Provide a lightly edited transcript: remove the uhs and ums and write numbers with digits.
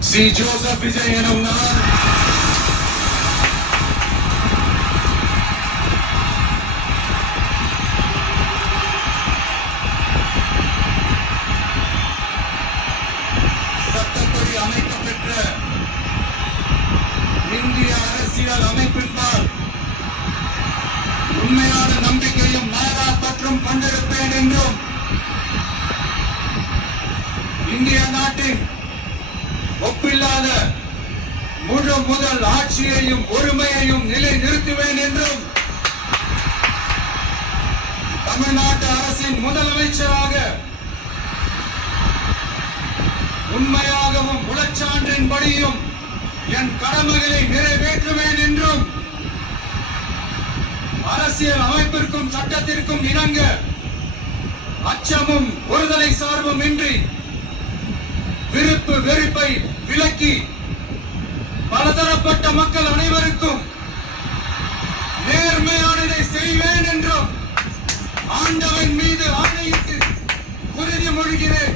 C Joseph Vijay எனும் நான் சட்டப்படி அமைக்கப்பெற்ற இந்திய அரசியல் அமைப்பின்பால் உண்மையான நம்பிக்கையும் மாறா பற்றும் கொண்டிருப்பேன் என்றும் இந்திய நாட்டின் ஒப்பில்லாத முழு முதல் ஆட்சியையும் ஒருமையையும் நிலை நிறுத்துவேன் என்றும் தமிழ்நாட்டு அரசின் முதலமைச்சராக உண்மையாகவும் உளச்சான்றின்படியும் என் கடமைகளை நிறைவேற்றுவேன் என்றும் அரசியல் அமைப்பிற்கும் சட்டத்திற்கும் இணங்க அச்சமும் ஒருதலை சார்பும் இன்றி விருப்பு வெறுப்பை விலக்கி பலதரப்பட்ட மக்கள் அனைவருக்கும் நேர்மையானதை செய்வேன் என்றும் ஆண்டவன் மீது ஆணையிட்டு உறுதிமொழிகிறேன்.